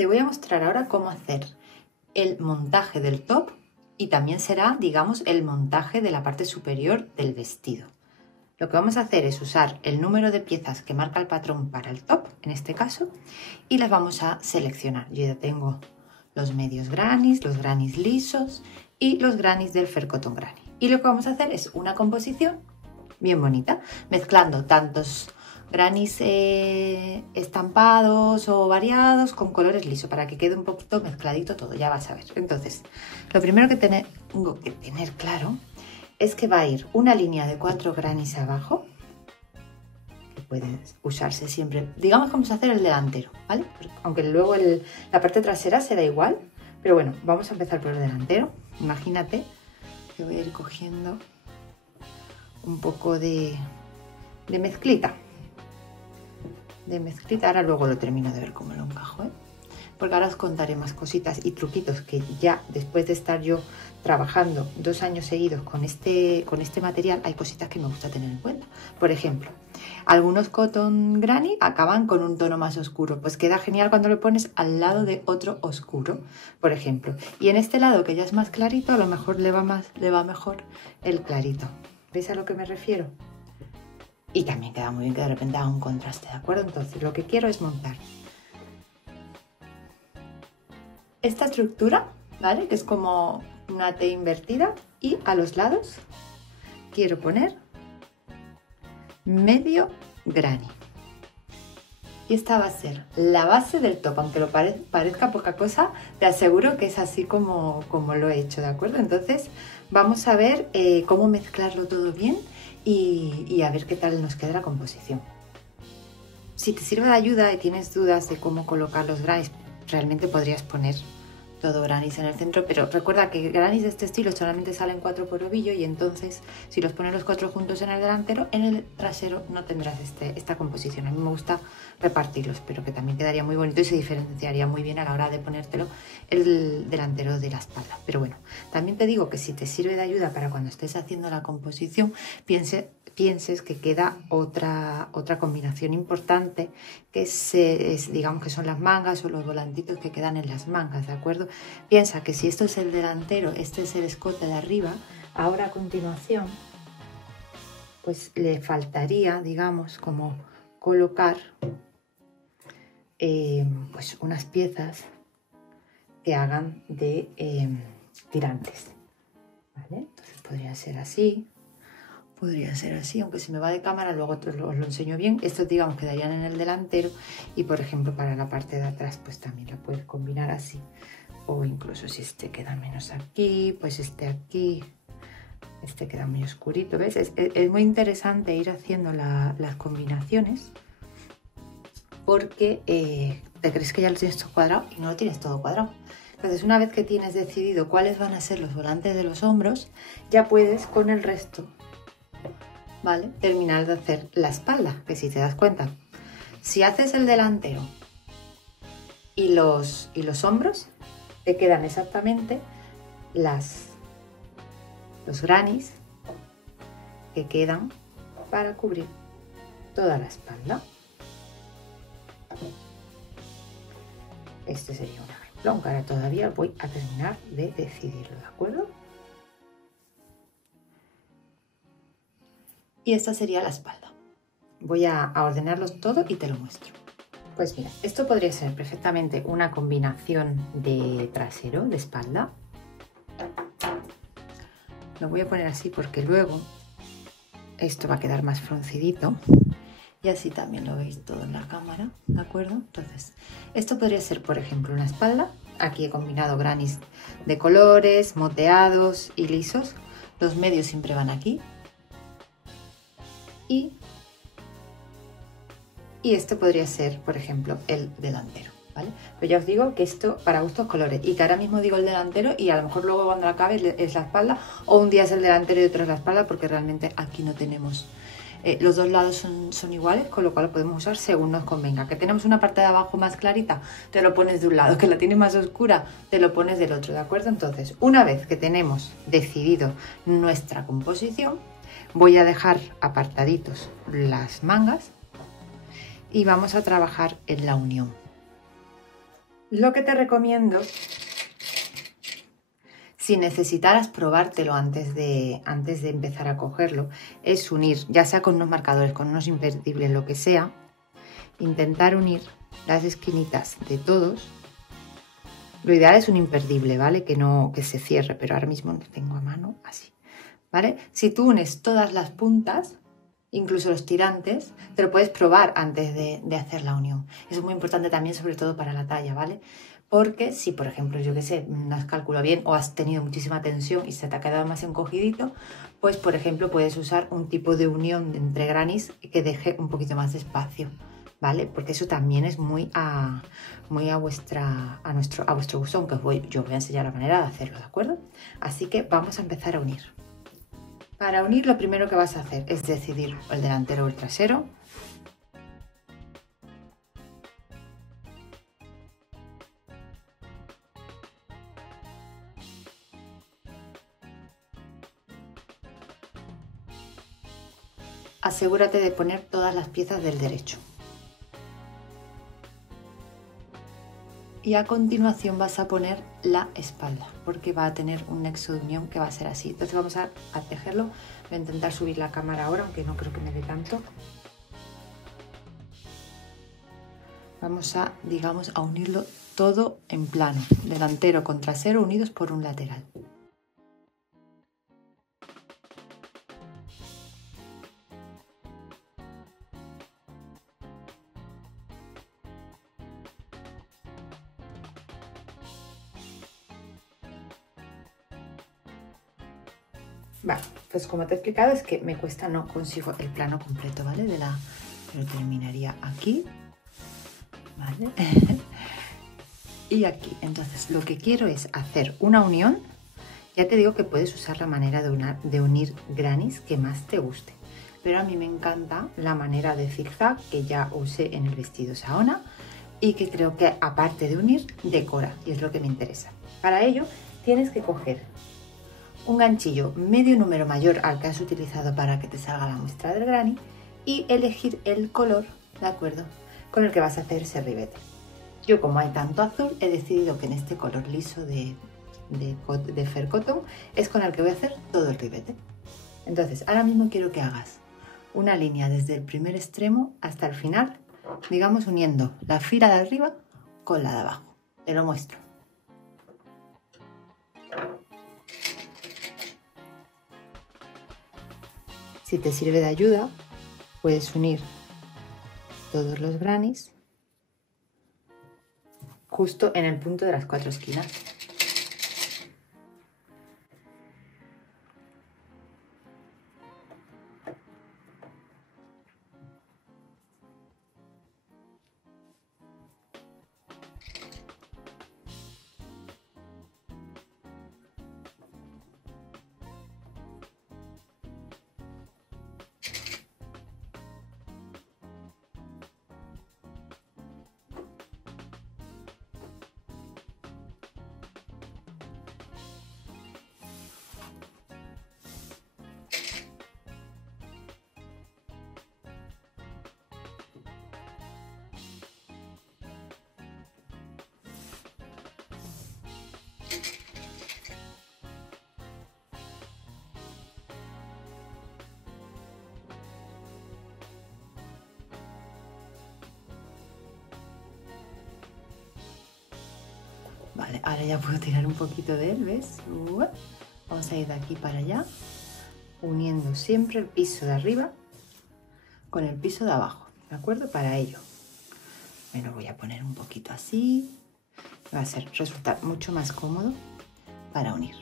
Te voy a mostrar ahora cómo hacer el montaje del top y también será, digamos, el montaje de la parte superior del vestido. Lo que vamos a hacer es usar el número de piezas que marca el patrón para el top, en este caso, y las vamos a seleccionar. Yo ya tengo los medios grannies, los grannies lisos y los grannies del Fair Cotton Granny. Y lo que vamos a hacer es una composición bien bonita, mezclando tantos grannies estampados o variados con colores lisos para que quede un poquito mezcladito todo, ya vas a ver. Entonces, lo primero que tengo que tener claro es que va a ir una línea de 4 grannies abajo, que puede usarse siempre, digamos que vamos a hacer el delantero, ¿vale? Aunque luego la parte trasera será igual, pero bueno, vamos a empezar por el delantero. Imagínate que voy a ir cogiendo un poco de mezclita. Ahora luego lo termino de ver cómo lo encajo, ¿eh? Porque ahora os contaré más cositas y truquitos que ya después de estar yo trabajando 2 años seguidos con este material, hay cositas que me gusta tener en cuenta. Por ejemplo, algunos cotton granny acaban con un tono más oscuro, pues queda genial cuando lo pones al lado de otro oscuro, por ejemplo. Y en este lado que ya es más clarito, a lo mejor le va mejor el clarito. ¿Veis a lo que me refiero? Y también queda muy bien que de repente haga un contraste, ¿de acuerdo? Entonces lo que quiero es montar esta estructura, ¿vale? Que es como una T invertida, y a los lados quiero poner medio granny. Y esta va a ser la base del top, aunque lo parezca poca cosa, te aseguro que es así como lo he hecho, ¿de acuerdo? Entonces vamos a ver cómo mezclarlo todo bien y a ver qué tal nos queda la composición. Si te sirve de ayuda y tienes dudas de cómo colocar los grannies, realmente podrías poner todo grannies en el centro, pero recuerda que grannies de este estilo solamente salen 4 por ovillo, y entonces si los pones los 4 juntos en el delantero, en el trasero no tendrás esta composición. A mí me gusta repartirlos, pero que también quedaría muy bonito y se diferenciaría muy bien a la hora de ponértelo el delantero de la espalda. Pero bueno, también te digo que si te sirve de ayuda para cuando estés haciendo la composición, pienses que queda otra combinación importante, que digamos que son las mangas o los volantitos que quedan en las mangas, ¿de acuerdo? Piensa que si esto es el delantero, este es el escote de arriba, ahora a continuación pues le faltaría, digamos, como colocar pues unas piezas que hagan de tirantes, ¿vale? Entonces podría ser así, aunque se me va de cámara, luego os lo enseño bien. Estos, digamos, quedarían en el delantero, y por ejemplo para la parte de atrás pues también la puedes combinar así, o incluso si este queda menos aquí, pues este aquí, este queda muy oscurito, ¿ves? Es muy interesante ir haciendo las combinaciones, porque te crees que ya lo tienes todo cuadrado y no lo tienes todo cuadrado. Entonces, una vez que tienes decidido cuáles van a ser los volantes de los hombros, ya puedes con el resto, ¿vale?, terminar de hacer la espalda, que si te das cuenta, si haces el delantero y los hombros, te quedan exactamente los grannies que quedan para cubrir toda la espalda. Este sería un ejemplo, aunque ahora todavía voy a terminar de decidirlo, ¿de acuerdo? Y esta sería la espalda. Voy a ordenarlos todo y te lo muestro. Pues mira, esto podría ser perfectamente una combinación de trasero, de espalda. Lo voy a poner así porque luego esto va a quedar más fruncidito. Y así también lo veis todo en la cámara, ¿de acuerdo? Entonces, esto podría ser, por ejemplo, una espalda. Aquí he combinado grannies de colores, moteados y lisos. Los medios siempre van aquí. Y esto podría ser, por ejemplo, el delantero, ¿vale? Pero ya os digo que esto para gustos colores, y que ahora mismo digo el delantero y a lo mejor luego cuando acabe es la espalda, o un día es el delantero y otro es la espalda, porque realmente aquí no tenemos... los dos lados son iguales, con lo cual lo podemos usar según nos convenga. Que tenemos una parte de abajo más clarita, te lo pones de un lado, que la tienes más oscura, te lo pones del otro, ¿de acuerdo? Entonces, una vez que tenemos decidido nuestra composición, voy a dejar apartaditos las mangas y vamos a trabajar en la unión. Lo que te recomiendo, si necesitaras probártelo antes de empezar a cogerlo, es unir, ya sea con unos marcadores, con unos imperdibles, lo que sea, intentar unir las esquinitas de todos. Lo ideal es un imperdible, ¿vale? Que se cierre, pero ahora mismo lo tengo a mano así, ¿vale? Si tú unes todas las puntas, incluso los tirantes, te lo puedes probar antes de hacer la unión. Eso es muy importante también, sobre todo para la talla, ¿vale? Porque si, por ejemplo, yo qué sé, no has calculado bien o has tenido muchísima tensión y se te ha quedado más encogidito, pues, por ejemplo, puedes usar un tipo de unión entre granis que deje un poquito más de espacio, ¿vale? Porque eso también es muy a vuestro gusto, aunque yo voy a enseñar la manera de hacerlo, ¿de acuerdo? Así que vamos a empezar a unir. Para unir, lo primero que vas a hacer es decidir el delantero o el trasero. Asegúrate de poner todas las piezas del derecho. Y a continuación vas a poner la espalda, porque va a tener un nexo de unión que va a ser así. Entonces vamos a tejerlo. Voy a intentar subir la cámara ahora, aunque no creo que me dé tanto. Vamos a, digamos, a unirlo todo en plano, delantero con trasero unidos por un lateral. Vale, pues como te he explicado es que me cuesta, no consigo el plano completo, ¿vale? Pero terminaría aquí, ¿vale? Y aquí. Entonces lo que quiero es hacer una unión. Ya te digo que puedes usar la manera de unir granis que más te guste, pero a mí me encanta la manera de zigzag que ya usé en el vestido Saona y que creo que, aparte de unir, decora, y es lo que me interesa. Para ello tienes que coger un ganchillo medio número mayor al que has utilizado para que te salga la muestra del granny y elegir el color, ¿de acuerdo?, con el que vas a hacer ese ribete. Yo, como hay tanto azul, he decidido que en este color liso de Fair Cotton es con el que voy a hacer todo el ribete. Entonces, ahora mismo quiero que hagas una línea desde el primer extremo hasta el final, digamos uniendo la fila de arriba con la de abajo. Te lo muestro. Si te sirve de ayuda, puedes unir todos los granis justo en el punto de las 4 esquinas. Vale, ahora ya puedo tirar un poquito de él, ¿ves? Vamos a ir de aquí para allá, uniendo siempre el piso de arriba con el piso de abajo, ¿de acuerdo? Para ello me lo voy a poner un poquito así, va a resultar mucho más cómodo para unir.